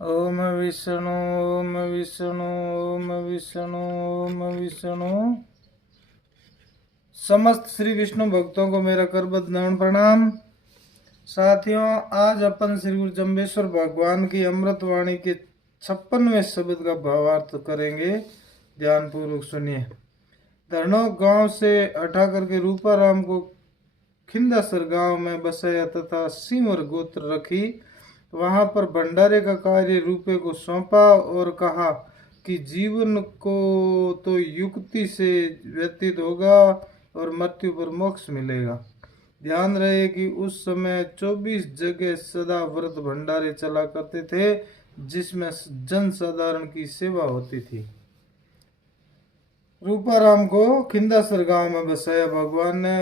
ओम विष्णु ओम विष्णु ओम विष्णु ओम विष्णु। समस्त श्री विष्णु भक्तों को मेरा करबद्ध नमन प्रणाम। साथियों, आज अपन श्री गुरु जम्बेश्वर भगवान की अमृत वाणी के 56वें शब्द का भावार्थ करेंगे। ध्यान पूर्वक सुनिए। धरनों गांव से हटा करके रूपाराम को खिंदासर गांव में बसाया तथा सिंवर गोत्र रखी। वहां पर भंडारे का कार्य रूपे को सौंपा और कहा कि जीवन को तो युक्ति से व्यतीत होगा और मृत्यु पर मोक्ष मिलेगा। ध्यान रहे कि उस समय 24 जगह सदा व्रत भंडारे चला करते थे, जिसमें जन साधारण की सेवा होती थी। रूपाराम को खिंदासर गांव में बसाया भगवान ने।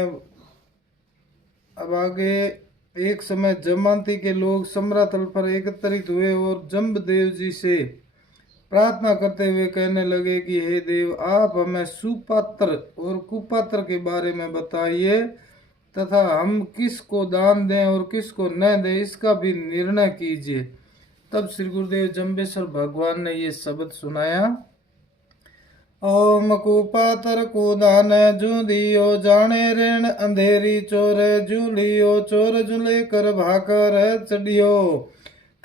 अब आगे एक समय जमानती के लोग समरा तल पर एकत्रित हुए और जम्बदेव जी से प्रार्थना करते हुए कहने लगे कि हे देव, आप हमें सुपात्र और कुपात्र के बारे में बताइए तथा हम किसको दान दें और किसको न दें, इसका भी निर्णय कीजिए। तब श्री गुरुदेव जम्बेश्वर भगवान ने ये शब्द सुनाया। ओम कुपातर को दान जू दियो, जाने ऋण अंधेरी चोर जू लियो, चोर जुले कर भाकर चढ़ियो,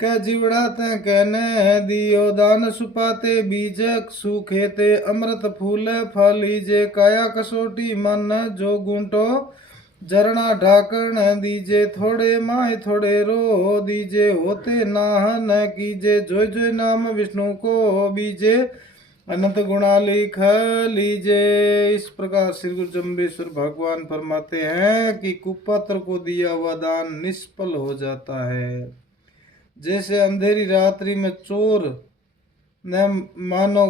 कै जिवड़ा ते कहने दियो, दान सुपाते बीज सुखेते, अमृत फूल फलीजे, काया कसोटी मन जो गुंटो, झरना ढाकण दीजे, थोड़े माय थोड़े रो दीजे, होते नाह न कीजे, जोय जोय नाम विष्णु को बीजे, अनंत गुणा लिख लीजे। इस प्रकार श्री गुरु जम्बेश्वर भगवान फरमाते हैं कि कुपात्र को दिया हुआ दान निष्फल हो जाता है। जैसे अंधेरी रात्रि में चोर ने मानो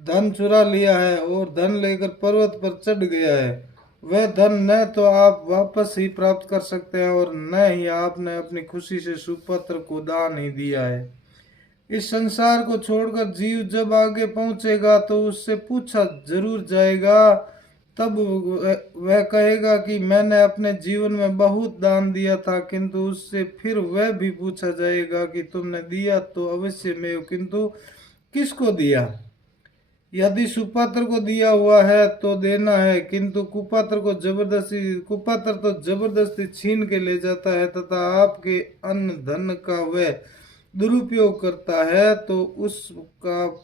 धन चुरा लिया है और धन लेकर पर्वत पर चढ़ गया है, वह धन न तो आप वापस ही प्राप्त कर सकते हैं और न ही आपने अपनी खुशी से सुपात्र को दान ही दिया है। इस संसार को छोड़कर जीव जब आगे पहुंचेगा तो उससे पूछा जरूर जाएगा। तब वह कहेगा कि मैंने अपने जीवन में बहुत दान दिया था, किंतु उससे फिर वह भी पूछा जाएगा कि तुमने दिया तो अवश्य में, किंतु किसको दिया। यदि सुपात्र को दिया हुआ है तो देना है, किंतु कुपात्र तो जबरदस्ती छीन के ले जाता है तथा आपके अन्न धन का वह दुरुपयोग करता है, तो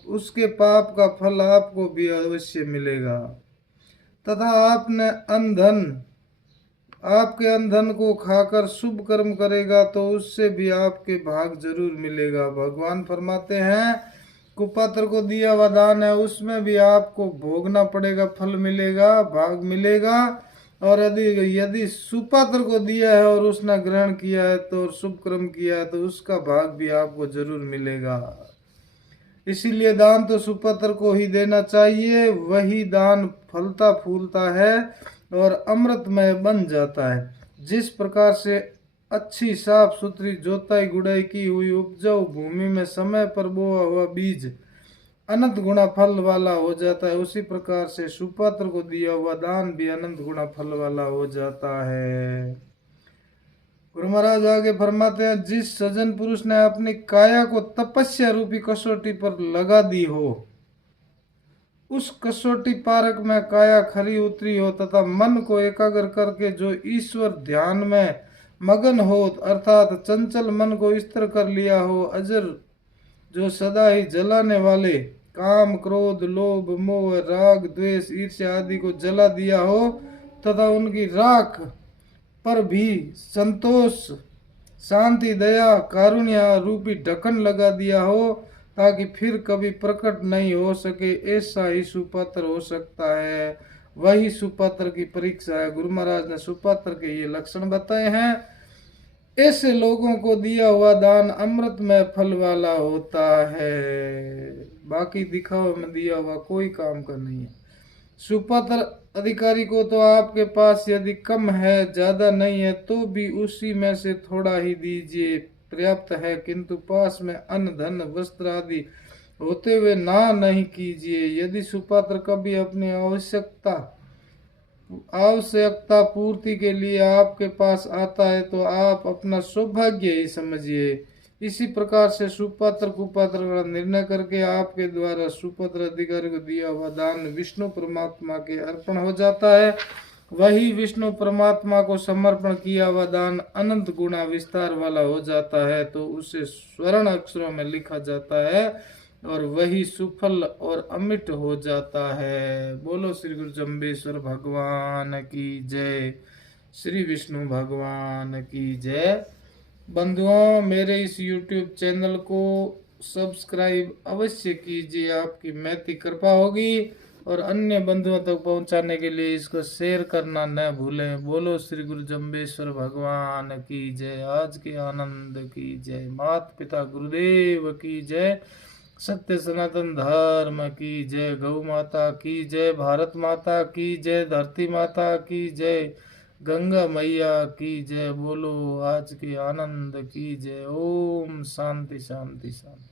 उसके पाप का फल आपको भी अवश्य मिलेगा तथा आपके अंधन को खाकर शुभ कर्म करेगा तो उससे भी आपके भाग जरूर मिलेगा। भगवान फरमाते हैं कुपात्र को दिया हुआ दान है, उसमें भी आपको भोगना पड़ेगा, फल मिलेगा, भाग मिलेगा। और यदि सुपात्र को दिया है और उसने ग्रहण किया है तो शुभ कर्म किया है तो उसका भाग भी आपको जरूर मिलेगा। इसीलिए दान तो सुपात्र को ही देना चाहिए, वही दान फलता फूलता है और अमृतमय बन जाता है। जिस प्रकार से अच्छी साफ सुथरी जोताई गुड़ाई की हुई उपजाऊ भूमि में समय पर बोआ हुआ बीज अनंत गुणा फल वाला हो जाता है, उसी प्रकार से सुपात्र को दिया हुआ दान भी अनंत गुणा फल वाला हो जाता है। गुरु महाराज आगे फरमाते हैं, जिस सज्जन पुरुष ने अपनी काया को तपस्या रूपी कसौटी पर लगा दी हो, उस कसौटी पारक में काया खरी उतरी हो तथा मन को एकाग्र करके जो ईश्वर ध्यान में मगन हो, अर्थात चंचल मन को स्थिर कर लिया हो, अजर जो सदा ही जलाने वाले काम क्रोध लोभ मोह राग द्वेष ईर्ष्या आदि को जला दिया हो तथा उनकी राख पर भी संतोष शांति दया कारुण्य रूपी ढक्कन लगा दिया हो ताकि फिर कभी प्रकट नहीं हो सके, ऐसा ही सुपात्र हो सकता है। वही सुपात्र की परीक्षा है। गुरु महाराज ने सुपात्र के ये लक्षण बताए हैं। ऐसे लोगों को दिया हुआ दान अमृत में फल वाला होता है, बाकी दिखावा में दिया हुआ कोई काम का नहीं है। सुपात्र अधिकारी को तो आपके पास यदि कम है, ज्यादा नहीं है, तो भी उसी में से थोड़ा ही दीजिए, पर्याप्त है, किंतु पास में अन्न धन वस्त्र आदि होते हुए ना नहीं कीजिए। यदि सुपात्र कभी अपनी आवश्यकता पूर्ति के लिए आपके पास आता है तो आप अपना सौभाग्य ही समझिए। इसी प्रकार से सुपात्र कुपात्र का निर्णय करके आपके द्वारा सुपात्र अधिकारी को दिया हुआ दान विष्णु परमात्मा के अर्पण हो जाता है। वही विष्णु परमात्मा को समर्पण किया हुआ दान अनंत गुणा विस्तार वाला हो जाता है, तो उसे स्वर्ण अक्षरों में लिखा जाता है और वही सुफल और अमिट हो जाता है। बोलो श्री गुरु जम्बेश्वर भगवान की जय, श्री विष्णु भगवान की जय। बंधुओं, मेरे इस YouTube चैनल को सब्सक्राइब अवश्य कीजिए, आपकी महती कृपा होगी, और अन्य बंधुओं तक पहुंचाने के लिए इसको शेयर करना न भूलें। बोलो श्री गुरु जम्बेश्वर भगवान की जय, आज के आनंद की जय, माता पिता गुरुदेव की जय, सत्य सनातन धर्म की जय, गौ माता की जय, भारत माता की जय, धरती माता की जय, गंगा मैया की जय। बोलो आज के आनंद की जय। ओम शांति शांति शांति।